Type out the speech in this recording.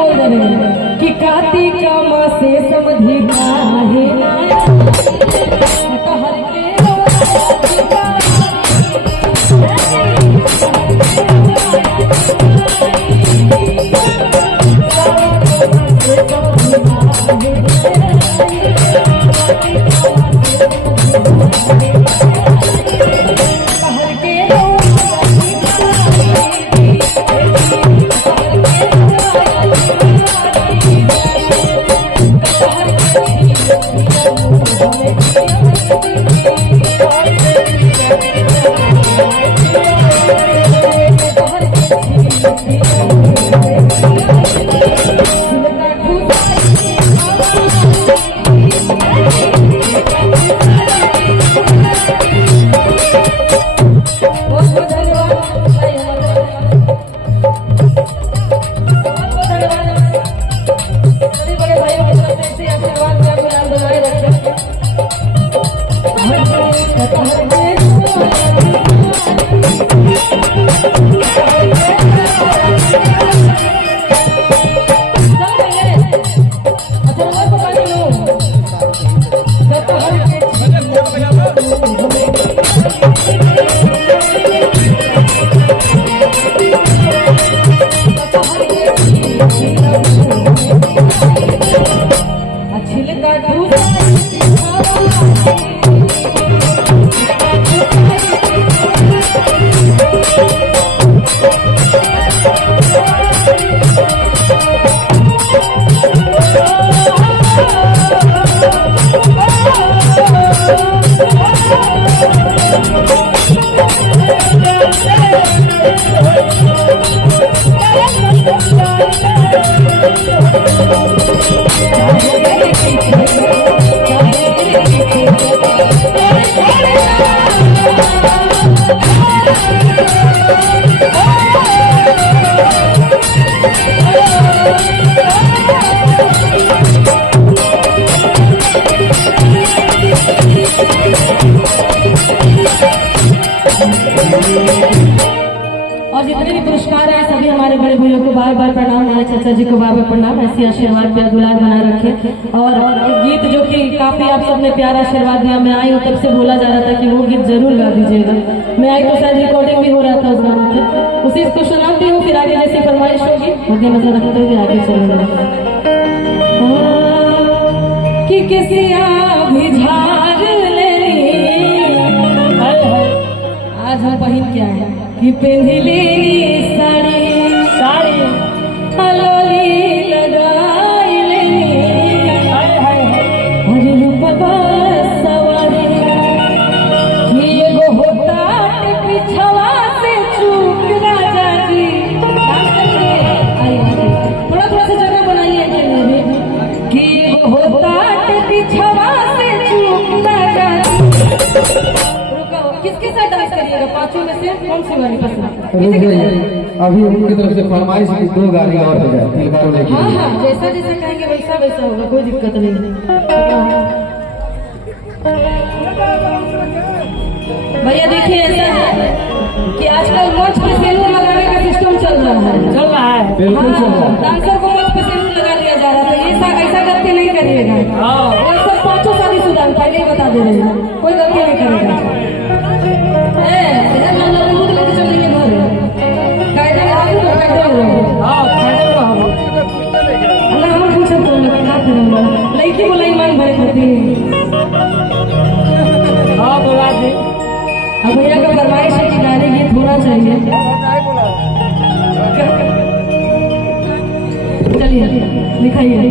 बोल रहे हैं कि कार्तिक मास से समधि काहे ना कहर के और जितने भी पुरस्कार हैं सभी हमारे बड़े भैया को बार बार प्रणाम, हमारे चाचा जी को बार बार प्रणाम। ऐसी आशीर्वाद प्यार दुलार बनाए रखे। और गीत जो कि काफी आप सबने प्यारा आशीर्वाद दिया, मैं आई हूँ तब से बोला जा रहा था कि वो गीत जरूर गा दीजिएगा। मैं आई तो शायद रिकॉर्डिंग भी हो रहा था उस गाने की, उसी को सुनाती हूँ। फिर आगे जैसी फरमाइश होगी उनके मतलब रखते हुए आगे चलेंगे। कि किसी भी झाड़ लेनी आज हम पहन क्या है कि पहनली साड़ी साड़ी हलोली लगाई लेनी और रूपा सवारी कि एगो होता पिछवा से चूक राजा जी। थोड़ा थोड़ा सा जगह बनाइए कि एगो होता पिछवा से चूक राजा जी। किसके साथ डांस करिएगा? पांचों में से कौन सी वाली पसंद? अभी उनकी तरफ से फरमाइश की 2 गाड़ी और हो जाए। हाँ हाँ, जैसा जैसा कहेंगे वैसा वैसा होगा, कोई दिक्कत नहीं। भैया देखिए ऐसा है कि आजकल मंच पे सेलून लगाने का सिस्टम चल रहा है। बिल्कुल चल रहा है। डांसर को मंच पे सेलून लगा दिया जा रहा है। ये ऐसा गलती नहीं करिएगा। और सब पांचों शादीशुदा पहले ही बता दे रहे हैं, कोई गलती नहीं करेगा। लड़की बोला ईमान भरे खाती अब भैया का फरमाइश है कि गाने गीत होना चाहिए। चलिए लिखाइए।